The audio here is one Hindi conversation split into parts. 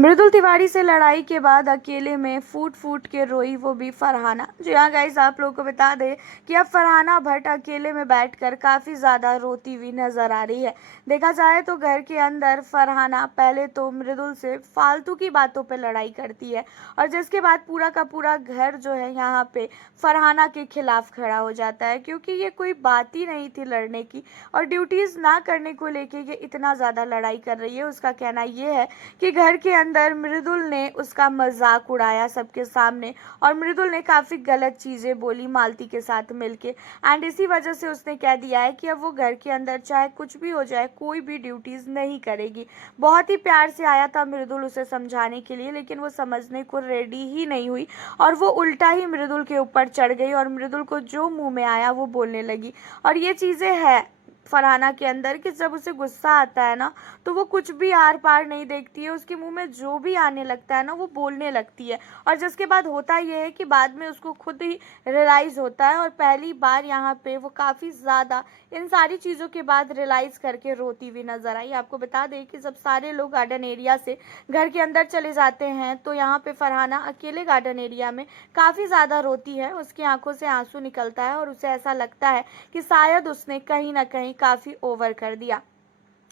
मृदुल तिवारी से लड़ाई के बाद अकेले में फूट फूट के रोई, वो भी फरहाना। जी हाँ गाइस, आप लोगों को बता दें कि अब फरहाना भट्ट अकेले में बैठकर काफ़ी ज़्यादा रोती हुई नजर आ रही है। देखा जाए तो घर के अंदर फरहाना पहले तो मृदुल से फालतू की बातों पे लड़ाई करती है और जिसके बाद पूरा का पूरा घर जो है यहाँ पे फरहाना के खिलाफ खड़ा हो जाता है, क्योंकि ये कोई बात ही नहीं थी लड़ने की और ड्यूटीज़ ना करने को लेके ये इतना ज़्यादा लड़ाई कर रही है। उसका कहना ये है कि घर के अंदर मृदुल ने उसका मजाक उड़ाया सबके सामने और मृदुल ने काफ़ी गलत चीज़ें बोली मालती के साथ मिलके, एंड इसी वजह से उसने कह दिया है कि अब वो घर के अंदर चाहे कुछ भी हो जाए कोई भी ड्यूटीज़ नहीं करेगी। बहुत ही प्यार से आया था मृदुल उसे समझाने के लिए, लेकिन वो समझने को रेडी ही नहीं हुई और वो उल्टा ही मृदुल के ऊपर चढ़ गई और मृदुल को जो मुंह में आया वो बोलने लगी। और ये चीज़ें है फरहाना के अंदर कि जब उसे गुस्सा आता है ना तो वो कुछ भी आर पार नहीं देखती है, उसके मुंह में जो भी आने लगता है ना वो बोलने लगती है। और जिसके बाद होता ये है कि बाद में उसको खुद ही रियलाइज होता है और पहली बार यहाँ पे वो काफ़ी ज़्यादा इन सारी चीज़ों के बाद रियलाइज करके रोती हुई नजर आई। आपको बता दें कि जब सारे लोग गार्डन एरिया से घर के अंदर चले जाते हैं तो यहाँ पे फरहाना अकेले गार्डन एरिया में काफ़ी ज़्यादा रोती है। उसकी आंखों से आंसू निकलता है और उसे ऐसा लगता है कि शायद उसने कहीं ना कहीं काफ़ी ओवर कर दिया।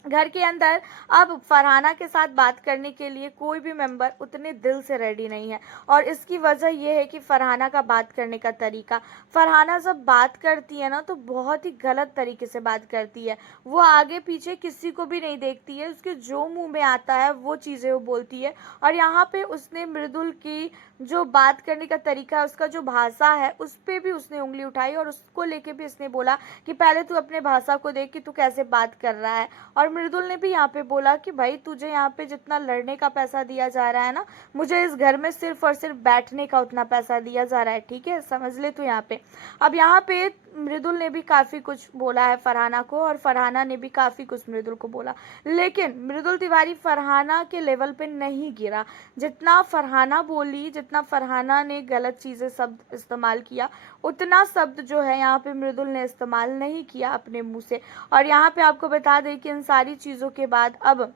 घर के अंदर अब फरहाना के साथ बात करने के लिए कोई भी मेंबर उतने दिल से रेडी नहीं है और इसकी वजह यह है कि फरहाना का बात करने का तरीका। फरहाना जब बात करती है ना तो बहुत ही गलत तरीके से बात करती है। वो आगे पीछे किसी को भी नहीं देखती है, उसके जो मुंह में आता है वो चीज़ें वो बोलती है। और यहाँ पे उसने मृदुल की जो बात करने का तरीका है, उसका जो भाषा है, उस पर भी उसने उंगली उठाई और उसको लेके भी उसने बोला कि पहले तू अपने भाषा को देख कि तू कैसे बात कर रहा है। और मृदुल ने भी यहाँ पे बोला कि भाई तुझे यहाँ पे जितना लड़ने का पैसा दिया जा रहा है ना, मुझे इस घर में सिर्फ और सिर्फ बैठने का उतना पैसा दिया जा रहा है, ठीक है, समझ ले तू यहाँ पे। अब यहाँ पे मृदुल ने भी काफ़ी कुछ बोला है फरहाना को और फरहाना ने भी काफ़ी कुछ मृदुल को बोला, लेकिन मृदुल तिवारी फरहाना के लेवल पे नहीं गिरा। जितना फरहाना बोली, जितना फरहाना ने गलत चीज़ें शब्द इस्तेमाल किया, उतना शब्द जो है यहाँ पे मृदुल ने इस्तेमाल नहीं किया अपने मुंह से। और यहाँ पे आपको बता दें कि इन सारी चीज़ों के बाद अब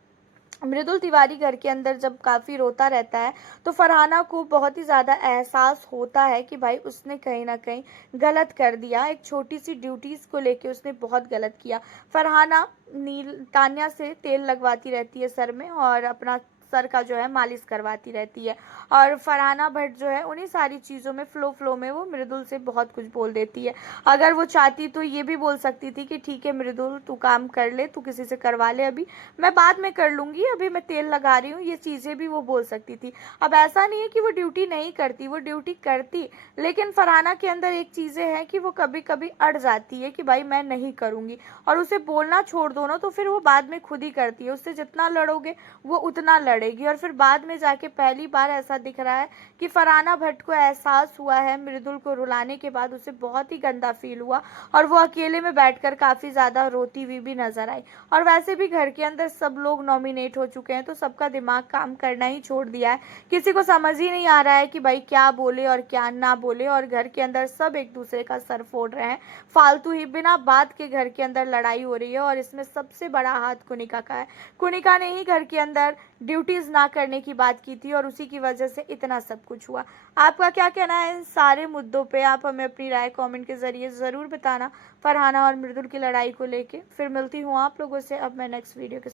मृदुल तिवारी घर के अंदर जब काफ़ी रोता रहता है तो फरहाना को बहुत ही ज़्यादा एहसास होता है कि भाई उसने कहीं ना कहीं गलत कर दिया। एक छोटी सी ड्यूटीज़ को लेके उसने बहुत गलत किया। फरहाना नील तान्या से तेल लगवाती रहती है सर में और अपना सर का जो है मालिश करवाती रहती है और फरहाना भट्ट जो है उन्हीं सारी चीज़ों में फ्लो में वो मृदुल से बहुत कुछ बोल देती है। अगर वो चाहती तो ये भी बोल सकती थी कि ठीक है मृदुल, तू काम कर ले, तू किसी से करवा ले, अभी मैं बाद में कर लूँगी, अभी मैं तेल लगा रही हूँ, ये चीज़ें भी वो बोल सकती थी। अब ऐसा नहीं है कि वो ड्यूटी नहीं करती, वो ड्यूटी करती, लेकिन फरहाना के अंदर एक चीज़ें हैं कि वो कभी कभी अड़ जाती है कि भाई मैं नहीं करूँगी और उसे बोलना छोड़ दो ना तो फिर वो बाद में खुद ही करती है। उससे जितना लड़ोगे वो उतना लड़ेगी और फिर बाद में जाके पहली बार ऐसा दिख रहा है कि फरहाना भट्ट को एहसास हुआ है मृदुल को रुलाने के बाद, उसे बहुत ही गंदा फील हुआ और वो अकेले में बैठकर काफ़ी ज़्यादा रोती हुई भी नजर आई। और वैसे भी घर के अंदर सब लोग नॉमिनेट हो चुके हैं तो सबका दिमाग काम करना ही छोड़ दिया है। किसी को समझ ही नहीं आ रहा है कि भाई क्या बोले और क्या ना बोले और घर के अंदर सब एक दूसरे का सर फोड़ रहे हैं। फालतू ही बिना बात के घर के अंदर लड़ाई हो रही है और इसमें सबसे बड़ा हाथ कुनिका का है। कुनिका ने ही घर के अंदर ड्यूटीज ना करने की बात की थी और उसी की वजह से इतना सब कुछ हुआ। आपका क्या कहना है इन सारे मुद्दों पे? आप हमें अपनी राय कमेंट के जरिए ज़रूर बताना फरहाना और मृदुल की लड़ाई को लेके। फिर मिलती हूँ आप लोगों से अब मैं नेक्स्ट वीडियो के